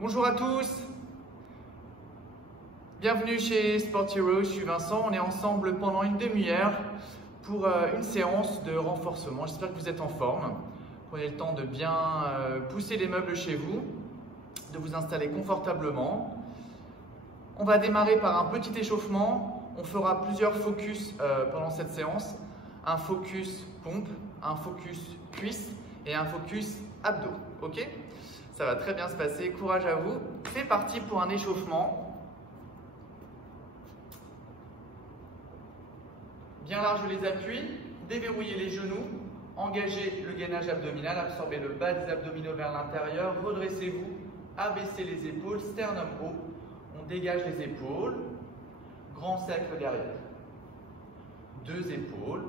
Bonjour à tous, bienvenue chez Sport Hero, je suis Vincent, on est ensemble pendant une demi-heure pour une séance de renforcement. J'espère que vous êtes en forme. Prenez le temps de bien pousser les meubles chez vous, de vous installer confortablement. On va démarrer par un petit échauffement, on fera plusieurs focus pendant cette séance. Un focus pompe, un focus cuisse et un focus abdos, ok? Ça va très bien se passer, courage à vous. C'est parti pour un échauffement. Bien large les appuis, déverrouillez les genoux, engagez le gainage abdominal, absorbez le bas des abdominaux vers l'intérieur, redressez-vous, abaissez les épaules, sternum haut, on dégage les épaules, grand cercle derrière. Deux épaules,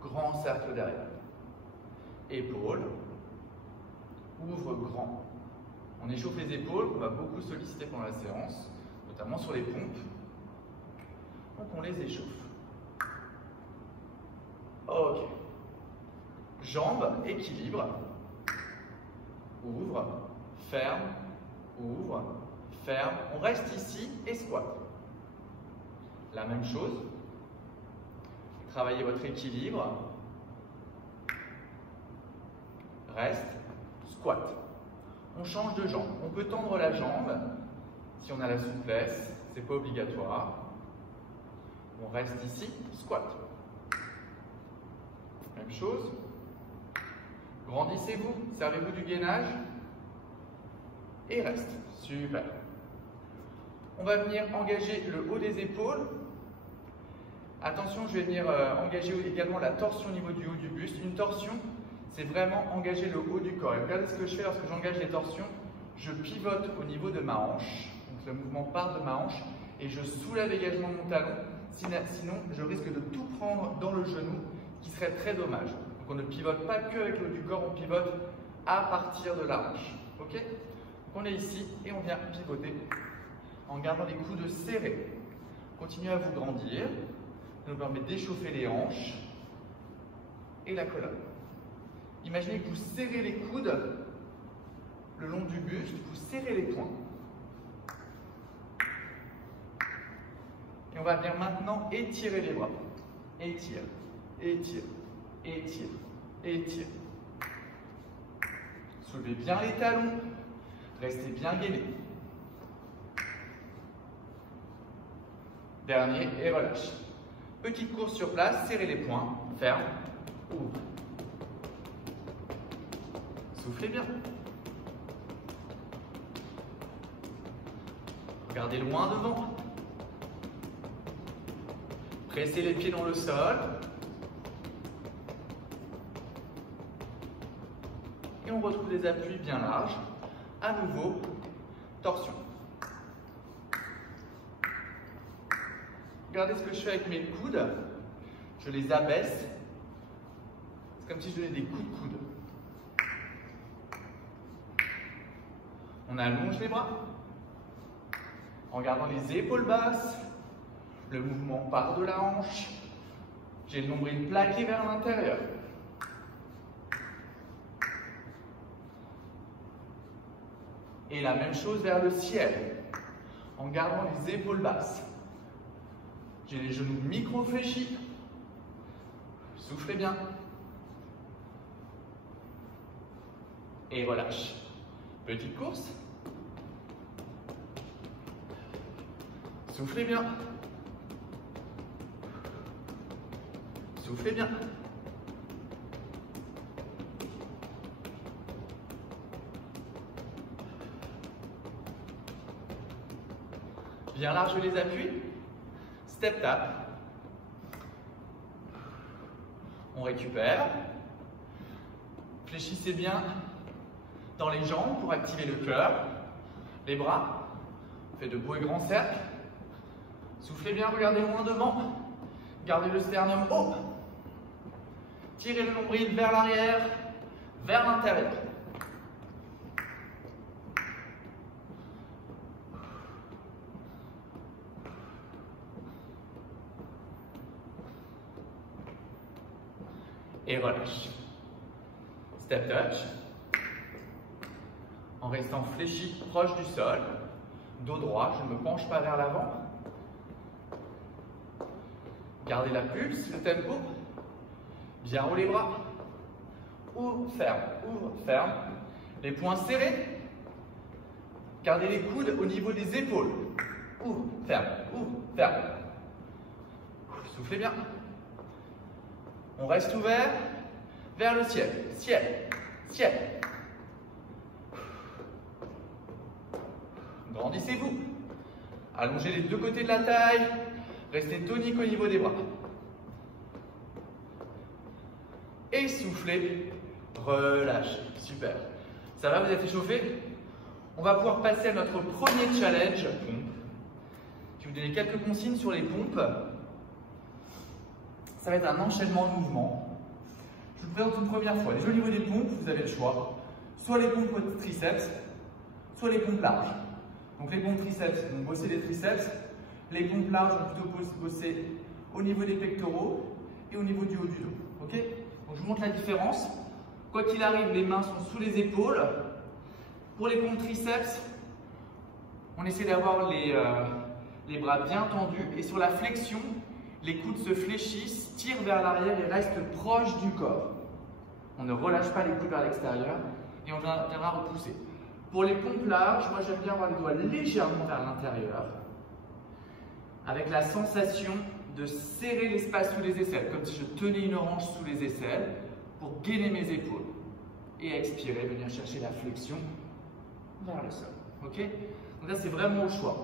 grand cercle derrière. Épaules, ouvre grand. On échauffe les épaules, qu'on va beaucoup solliciter pendant la séance, notamment sur les pompes. Donc on les échauffe. Ok. Jambes, équilibre. Ouvre, ferme, ouvre, ferme. On reste ici et squat. La même chose. Travaillez votre équilibre. Reste, squat. On change de jambe. On peut tendre la jambe si on a la souplesse, c'est pas obligatoire. On reste ici, squat. Même chose. Grandissez-vous, servez-vous du gainage et reste. Super. On va venir engager le haut des épaules. Attention, je vais venir engager également la torsion au niveau du haut du buste. Une torsion, c'est vraiment engager le haut du corps. Et regardez ce que je fais lorsque j'engage les torsions. Je pivote au niveau de ma hanche. Donc le mouvement part de ma hanche et je soulève également mon talon. Sinon, je risque de tout prendre dans le genou, qui serait très dommage. Donc on ne pivote pas que avec le haut du corps, on pivote à partir de la hanche. Ok? Donc on est ici et on vient pivoter en gardant les coudes serrés. Continuez à vous grandir. Ça nous permet d'échauffer les hanches et la colonne. Imaginez que vous serrez les coudes le long du buste, vous serrez les poings. Et on va venir maintenant étirer les bras. Étire, étire, étire, étire. Soulevez bien les talons, restez bien gainés. Dernier et relâche. Petite course sur place, serrez les poings, ferme, ouvre. Soufflez bien. Regardez loin devant. Pressez les pieds dans le sol. Et on retrouve des appuis bien larges. À nouveau, torsion. Regardez ce que je fais avec mes coudes. Je les abaisse. C'est comme si je donnais des coups de coude. On allonge les bras. En gardant les épaules basses. Le mouvement part de la hanche. J'ai le nombril plaqué vers l'intérieur. Et la même chose vers le ciel. En gardant les épaules basses. J'ai les genoux micro-fléchis. Soufflez bien. Et relâche. Petite course. Soufflez bien. Soufflez bien. Bien large les appuis. Step tap. On récupère. Fléchissez bien dans les jambes pour activer le cœur. Les bras. On fait de beaux et grands cercles. Soufflez bien, regardez loin devant. Gardez le sternum haut. Tirez le nombril vers l'arrière, vers l'intérieur. Et relâche. Step touch. en restant fléchi proche du sol. Dos droit, je ne me penche pas vers l'avant. Gardez la pulse, le tempo. Bien haut les bras. Ouvre, ferme. Les poings serrés. Gardez les coudes au niveau des épaules. Ouvre, ferme. Soufflez bien. On reste ouvert vers le ciel. Ciel. Grandissez-vous. Allongez les deux côtés de la taille. Restez tonique au niveau des bras. Et soufflez. Relâchez. Super. Ça va, vous êtes échauffé? On va pouvoir passer à notre premier challenge. Je vais vous donner quelques consignes sur les pompes. Ça va être un enchaînement de mouvements. Je vous présente une première fois. Déjà au niveau des pompes, vous avez le choix. Soit les pompes triceps, soit les pompes larges. Donc les pompes triceps, donc bosser les triceps. Les pompes larges, vont plutôt bosser au niveau des pectoraux et au niveau du haut du dos. Ok? Donc je vous montre la différence. Quoi qu'il arrive, les mains sont sous les épaules. Pour les pompes triceps, on essaie d'avoir les bras bien tendus. Et sur la flexion, les coudes se fléchissent, tirent vers l'arrière et restent proches du corps. On ne relâche pas les coudes vers l'extérieur et on viendra repousser. Pour les pompes larges, moi j'aime bien avoir les doigts légèrement vers l'intérieur, avec la sensation de serrer l'espace sous les aisselles, comme si je tenais une orange sous les aisselles pour gainer mes épaules. Et expirer, venir chercher la flexion vers le sol. Ok? Donc là, c'est vraiment au choix.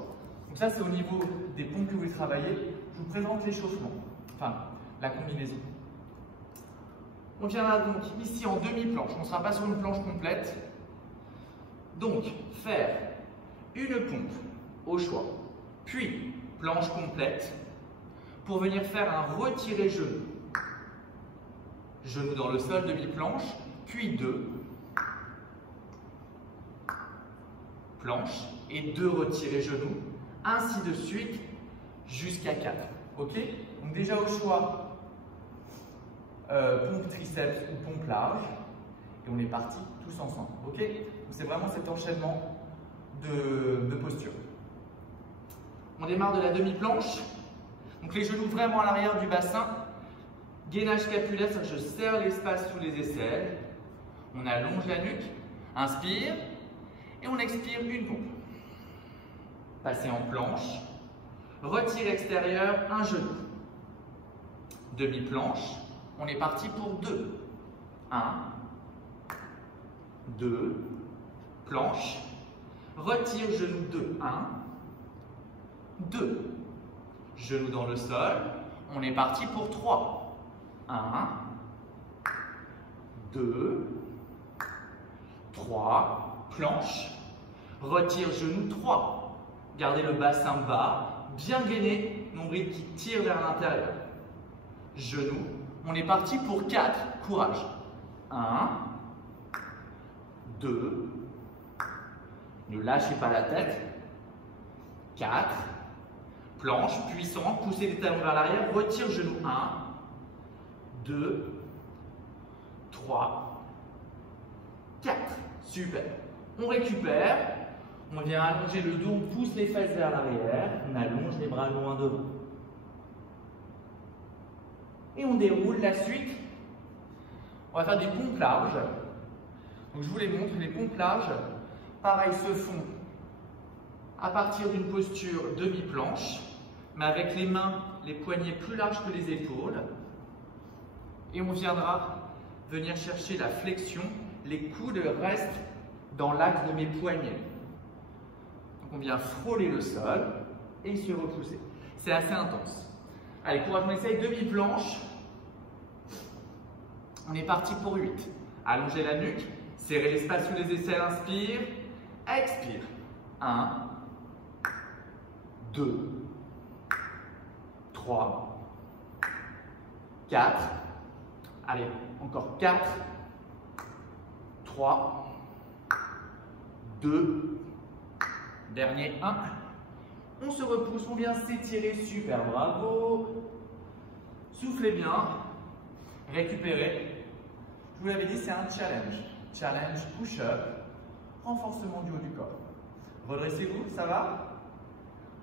Donc ça, c'est au niveau des pompes que vous travaillez. Je vous présente l'échauffement, enfin la combinaison. On viendra donc ici en demi-planche. On ne sera pas sur une planche complète. Donc, faire une pompe au choix, puis planche complète, pour venir faire un retiré genou. Genou dans le sol, demi-planche, puis 2. Planche et 2 retirés genoux, ainsi de suite jusqu'à 4. Ok? Donc déjà au choix, pompe triceps ou pompe large, et on est parti tous ensemble. Ok? Donc c'est vraiment cet enchaînement de posture. On démarre de la demi-planche. Donc les genoux vraiment à l'arrière du bassin. Gainage scapulaire, je serre l'espace sous les aisselles. On allonge la nuque. Inspire. Et on expire une pompe. Passez en planche. Retire extérieur, un genou. Demi-planche. On est parti pour 2. 1, 2, planche. Retire genou 2, 1, 2. Genou dans le sol. On est parti pour 3. 1, 2, 3, planche. Retire genou 3. Gardez le bassin bas, bien gainé, nombril qui tire vers l'intérieur. Genou. On est parti pour 4. Courage. 1, 2. Ne lâchez pas la tête. 4. Planche, puissant, poussez les talons vers l'arrière, retire genou 1, 2, 3, 4. Super. On récupère, on vient allonger le dos, on pousse les fesses vers l'arrière, on allonge les bras loin devant. Et on déroule la suite. On va faire des pompes larges. Donc je vous les montre, les pompes larges, pareil, se font à partir d'une posture demi-planche, mais avec les mains, les poignets plus larges que les épaules. Et on viendra venir chercher la flexion. Les coudes restent dans l'axe de mes poignets. Donc on vient frôler le sol et se repousser. C'est assez intense. Allez, courage, on essaye demi-planche. On est parti pour 8. Allongez la nuque, serrez l'espace sous les aisselles, inspire, expire. 1, 2, 3, 4. Allez, encore 4, 3, 2, dernier 1. On se repousse, on vient s'étirer, super, bravo. Soufflez bien, récupérez. Je vous l'avais dit, c'est un challenge. Challenge push-up. renforcement du haut du corps. Redressez-vous, ça va?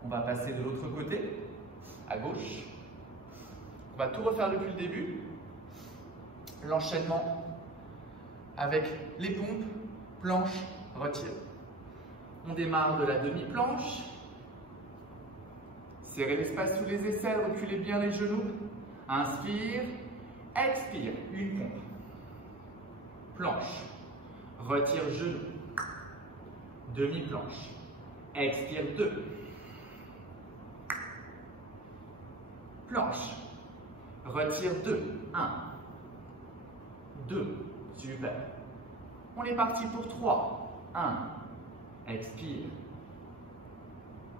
On va passer de l'autre côté, à gauche. On va tout refaire depuis le début. L'enchaînement avec les pompes, planche, retire. On démarre de la demi-planche. Serrez l'espace sous les aisselles, reculez bien les genoux. Inspire, expire, une pompe. Planche, retire genou. Demi-planche, expire 2. Planche, retire 2. 1, 2, super. On est parti pour 3. 1, expire.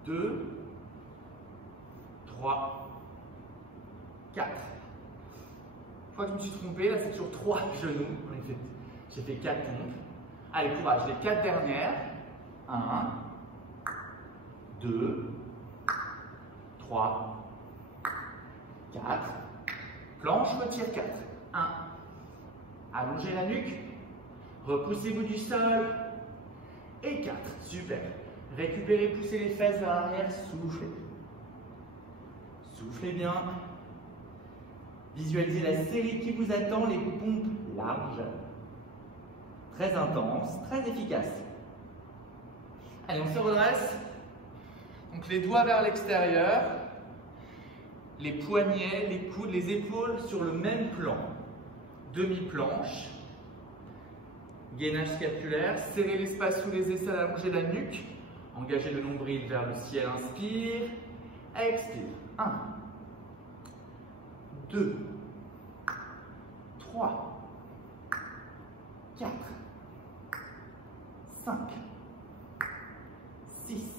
2, 3, 4. Je crois que je me suis trompé, là c'est toujours 3 genoux. J'ai fait 4 pompes. Allez, courage, les 4 dernières. 1, 2, 3, 4. Planche, retire 4. 1. Allongez la nuque. Repoussez-vous du sol. Et 4. Super. Récupérez, poussez les fesses vers l'arrière. Soufflez. Soufflez bien. Visualisez la série qui vous attend, les pompes larges. Très intenses, très efficaces. Allez, on se redresse. Donc les doigts vers l'extérieur. Les poignets, les coudes, les épaules sur le même plan. Demi-planche. Gainage scapulaire. Serrez l'espace sous les aisselles, allongez la nuque. Engagez le nombril vers le ciel. Inspire. Expire. 1, 2, 3, 4, 5, 6,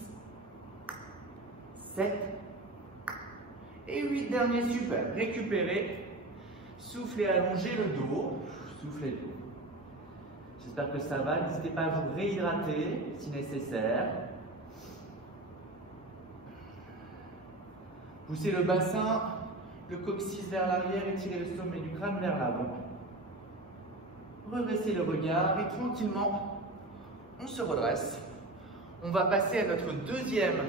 7 et 8 derniers, super. Récupérez, soufflez, allongez le dos, soufflez. J'espère que ça va, n'hésitez pas à vous réhydrater si nécessaire. Poussez le bassin, le coccyx vers l'arrière, étirez le sommet du crâne vers l'avant. Redressez le regard et tranquillement, on se redresse. On va passer à notre deuxième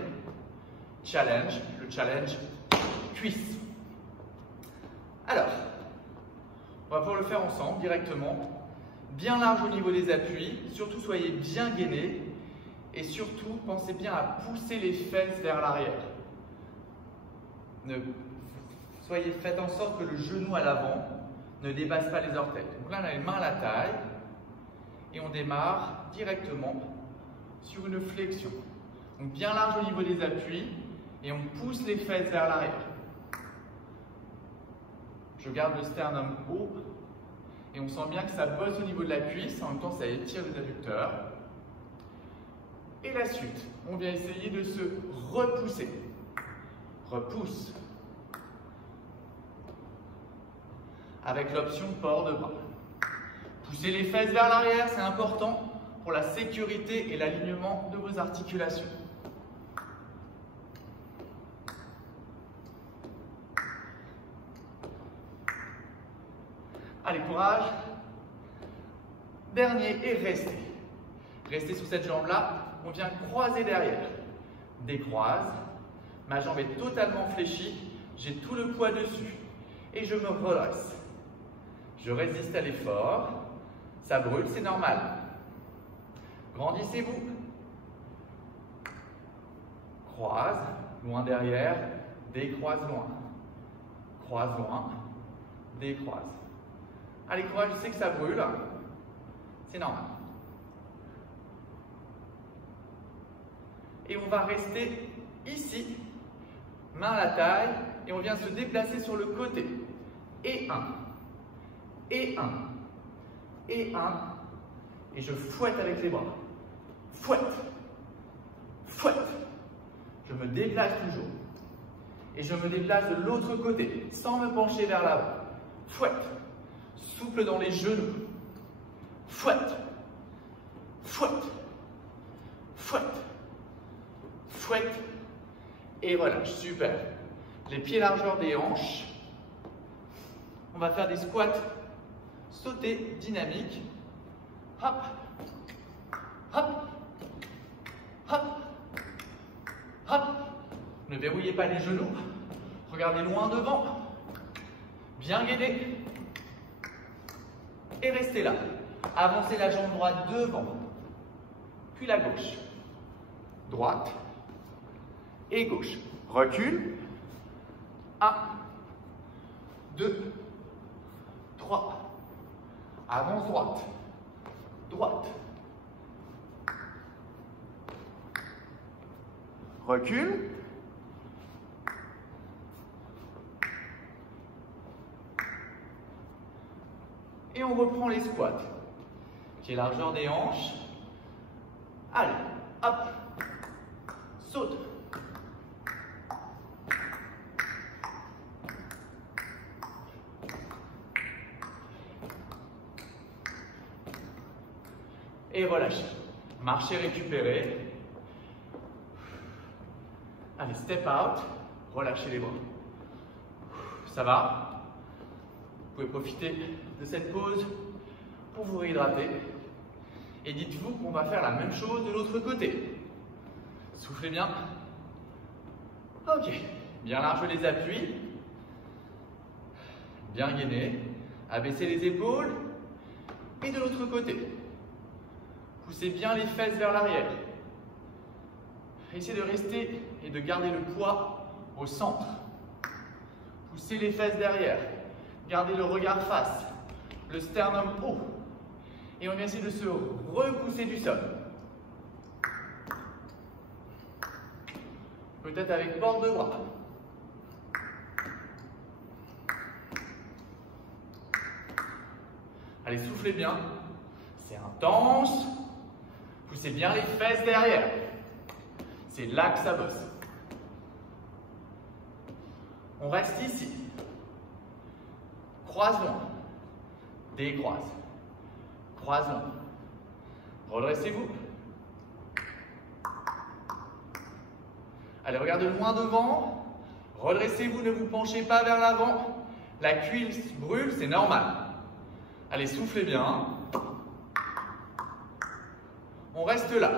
challenge, le challenge cuisse. Alors, on va pouvoir le faire ensemble directement, bien large au niveau des appuis, surtout soyez bien gainés et surtout pensez bien à pousser les fesses vers l'arrière. Faites en sorte que le genou à l'avant ne dépasse pas les orteils. Donc là, on a les mains à la taille et on démarre directement sur une flexion. Donc bien large au niveau des appuis et on pousse les fesses vers l'arrière. Je garde le sternum haut et on sent bien que ça bosse au niveau de la cuisse, en même temps ça étire les adducteurs. Et la suite, on vient essayer de se repousser. Repousse. Avec l'option port de bras. Poussez les fesses vers l'arrière, c'est important pour la sécurité et l'alignement de vos articulations. Allez, courage. Dernier et restez. Restez sur cette jambe-là. On vient croiser derrière. Décroise. Ma jambe est totalement fléchie. J'ai tout le poids dessus. Et je me redresse. Je résiste à l'effort. Ça brûle, c'est normal. Grandissez-vous. Croise, loin derrière. Décroise loin. Croise loin. Décroise. Allez, courage, je sais que ça brûle. C'est normal. Et on va rester ici, main à la taille, et on vient se déplacer sur le côté. Et un. Et un. Et un. Et je fouette avec les bras. Fouette. Fouette. Je me déplace toujours. Et je me déplace de l'autre côté, sans me pencher vers l'avant. Fouette. Souple dans les genoux. Fouette. Fouette. Fouette. Fouette. Et voilà, super. Les pieds largeur des hanches. On va faire des squats sautés dynamiques. Hop. Hop. Ne verrouillez pas les genoux. Regardez loin devant. Bien gainé. Et restez là. Avancez la jambe droite devant. Puis la gauche. Droite. Et gauche. Recule. 1, 2, 3. Avance droite. Droite. Recule. Et on reprend les squats. Pied largeur des hanches. Allez, hop. Saute. Et relâchez. Marchez, récupérez. Allez, step out. Relâchez les bras. Ça va? Vous pouvez profiter de cette pause pour vous réhydrater. Et dites-vous qu'on va faire la même chose de l'autre côté. Soufflez bien. Ok. Bien large les appuis. Bien gainé. Abaissez les épaules. Et de l'autre côté. Poussez bien les fesses vers l'arrière. Essayez de rester et de garder le poids au centre. Poussez les fesses derrière. Gardez le regard face. Le sternum haut. Et on va essayer de se repousser du sol. Peut-être avec bord de bras. Allez, soufflez bien. C'est intense. Poussez bien les fesses derrière. C'est là que ça bosse. On reste ici. Croisons. Décroise. Croisons. Redressez-vous. Allez, regardez loin devant. Redressez-vous, ne vous penchez pas vers l'avant. La cuisse brûle, c'est normal. Allez, soufflez bien. On reste là.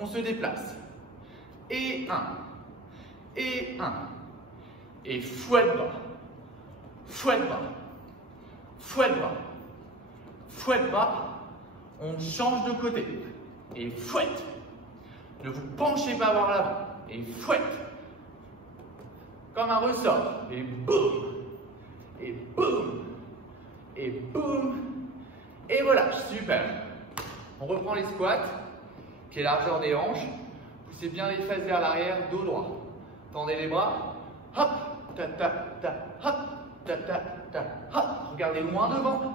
On se déplace. Et 1. Et 1. Et fouette bas. Fouette bas. Fouette bas. Fouette bas. On change de côté. Et fouette. Ne vous penchez pas vers l'avant. Et fouette. Comme un ressort. Et boum. Et boum. Et boum. Et relâche. Super. On reprend les squats. Pied largeur des hanches. Poussez bien les fesses vers l'arrière. Dos droit. Tendez les bras. Hop. Ta ta ta. Hop. Ta ta ta. Hop. Regardez loin devant.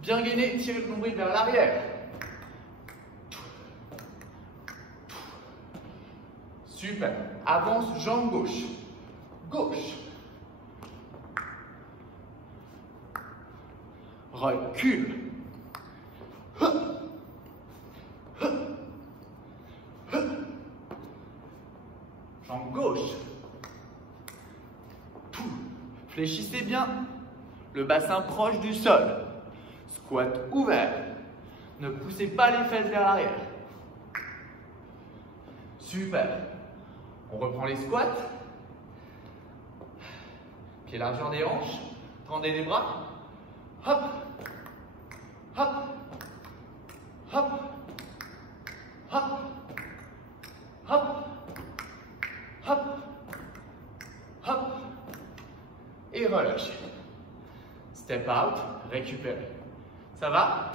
Bien gainé. Tirez le nombril vers l'arrière. Super. Avance, jambe gauche. Gauche. Recule. Jambe gauche. Fléchissez bien. Le bassin proche du sol. Squat ouvert. Ne poussez pas les fesses vers l'arrière. Super. On reprend les squats. Pied largeur des hanches. Tendez les bras. Hop. Hop. Hop. Hop. Hop. Hop. Hop. Et relâchez. Step out. Récupérez. Ça va?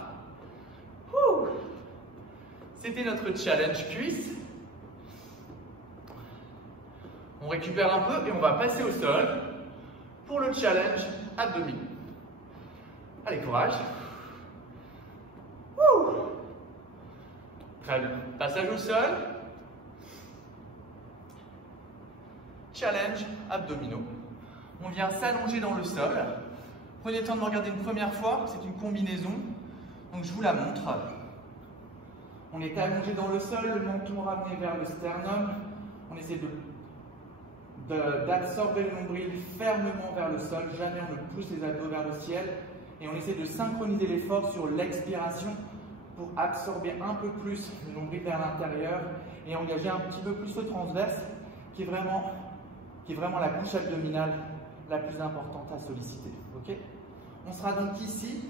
C'était notre challenge cuisse. On récupère un peu et on va passer au sol pour le challenge abdominaux. Allez, courage. Très bien. Passage au sol. Challenge abdominaux. On vient s'allonger dans le sol. Prenez le temps de me regarder une première fois. C'est une combinaison. Donc je vous la montre. On est allongé dans le sol, le menton ramené vers le sternum. On essaie d'absorber le nombril fermement vers le sol. Jamais on ne pousse les abdos vers le ciel. Et on essaie de synchroniser l'effort sur l'expiration pour absorber un peu plus le nombril vers l'intérieur et engager un petit peu plus le transverse qui est vraiment qui est vraiment la couche abdominale la plus importante à solliciter. Okay, on sera donc ici,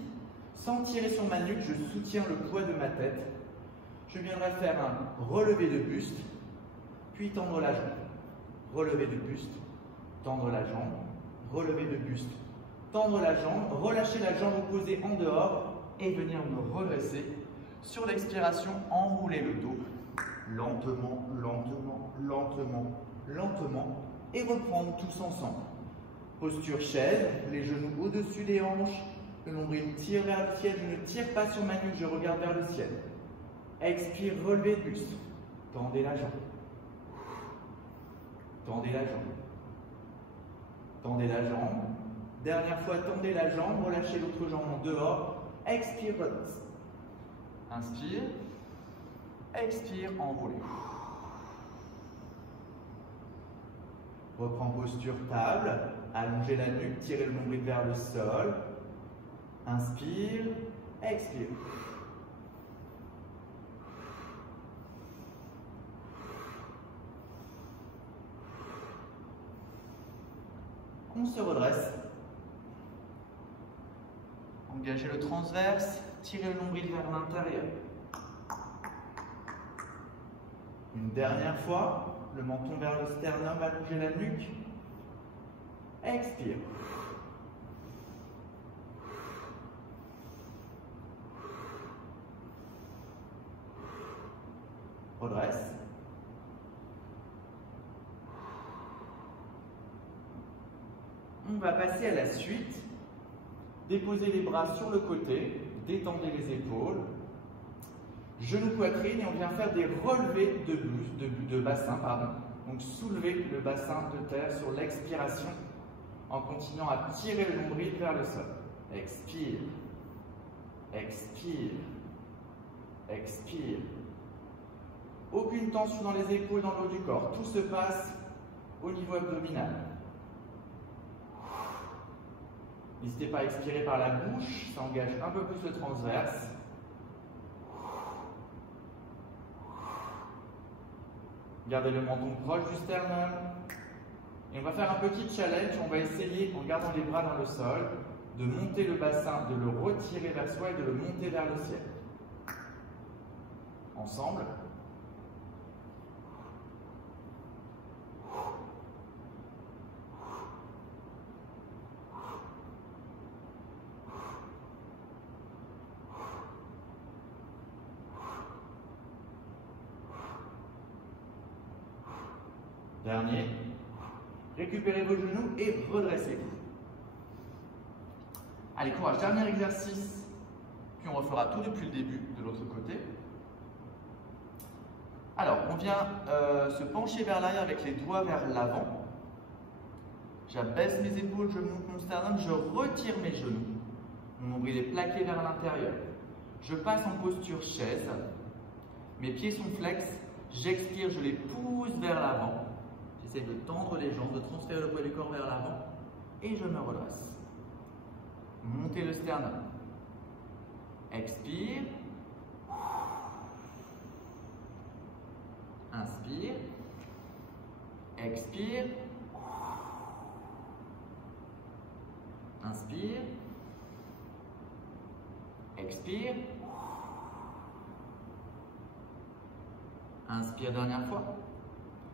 sans tirer sur ma nuque, je soutiens le poids de ma tête. Je viendrai faire un relevé de buste, puis tendre la jambe. Relevé de buste, tendre la jambe, relevé de buste, tendre la jambe, relâcher la jambe opposée en dehors et venir me redresser. Sur l'expiration, enrouler le dos, lentement, lentement, lentement, lentement, et reprendre tous ensemble. Posture chaise, les genoux au-dessus des hanches, le nombril tire vers le ciel, je ne tire pas sur ma nuque, je regarde vers le ciel. Expire, relevez de buste, tendez la jambe. Tendez la jambe. Tendez la jambe. Dernière fois, tendez la jambe, relâchez l'autre jambe en dehors. Expire, relâche. Inspire. Expire, enroulez. Reprends posture table. Allongez la nuque, tirez le nombril vers le sol. Inspire. Expire. On se redresse. Engagez le transverse, tirez le nombril vers l'intérieur. Une dernière fois, le menton vers le sternum, allongez la nuque. Expire. Redresse. On va passer à la suite. Déposez les bras sur le côté, détendez les épaules, genoux poitrine et on vient faire des relevés de bassin. Donc soulevez le bassin de terre sur l'expiration en continuant à tirer le nombril vers le sol. Expire, expire, expire. Aucune tension dans les épaules, dans le haut du corps. Tout se passe au niveau abdominal. N'hésitez pas à expirer par la bouche, ça engage un peu plus le transverse. Gardez le menton proche du sternum. Et on va faire un petit challenge, on va essayer, en gardant les bras dans le sol, de monter le bassin, de le retirer vers soi et de le monter vers le ciel. Ensemble. Dernier. Récupérez vos genoux et redressez-vous. Allez, courage. Dernier exercice. Puis on refera tout depuis le début de l'autre côté. Alors, on vient se pencher vers l'arrière avec les doigts vers l'avant. J'abaisse mes épaules, je monte mon sternum, je retire mes genoux. Mon nombril est plaqué vers l'intérieur. Je passe en posture chaise. Mes pieds sont flex. J'expire, je les pousse vers l'avant. J'essaie de tendre les jambes, de transférer le poids du corps vers l'avant. Et je me redresse. Montez le sternum. Expire. Inspire. Expire. Inspire. Expire. Inspire dernière fois.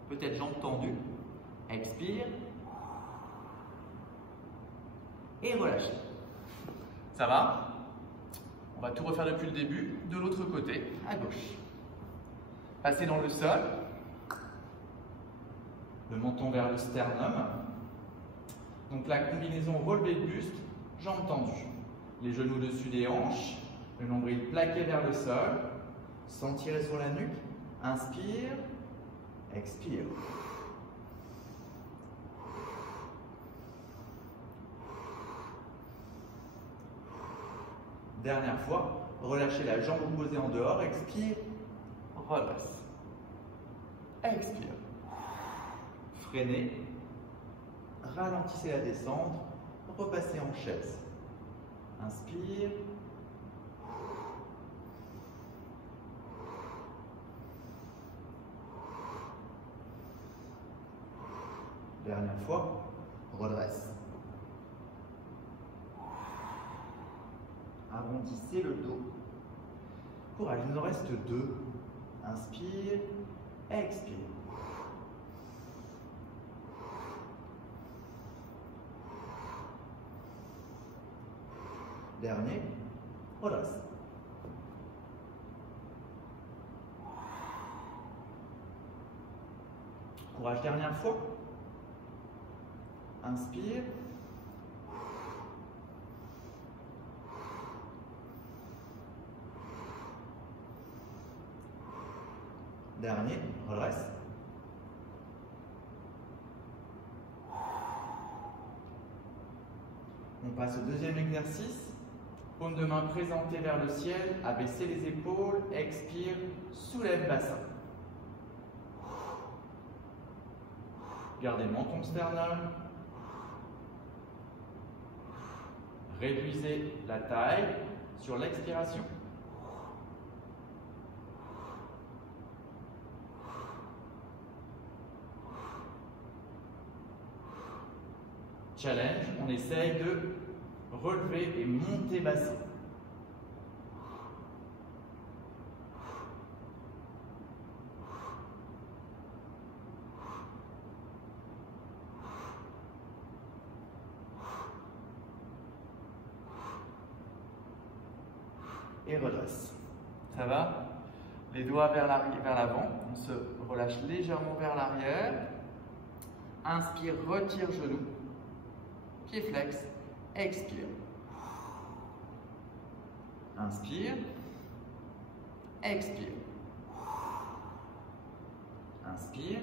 Peut-être jambes tendues. Expire. Et relâchez. Ça va? On va tout refaire depuis le début. De l'autre côté, à gauche. Passez dans le sol. Le menton vers le sternum. Donc la combinaison relevé de buste, jambes tendues. Les genoux dessus des hanches. Le nombril plaqué vers le sol. Sans tirer sur la nuque. Inspire. Expire. Dernière fois, relâchez la jambe opposée en dehors, expire, redresse. Expire. Freinez, ralentissez la descente, repassez en chaise. Inspire. Dernière fois, redresse. Arrondissez le dos. Courage, il nous en reste 2. Inspire, expire. Dernier, redresse. Courage, dernière fois. Inspire. Dernier, redresse. On passe au deuxième exercice. Paume de main présentée vers le ciel, abaissez les épaules, expire, soulève bassin. Gardez menton sternum. Réduisez la taille sur l'expiration. Challenge, on essaye de relever et monter bassin. Et redresse. Ça va? Les doigts vers l'avant. On se relâche légèrement vers l'arrière. Inspire, retire genou. Pied flex. Expire. Inspire. Expire. Inspire.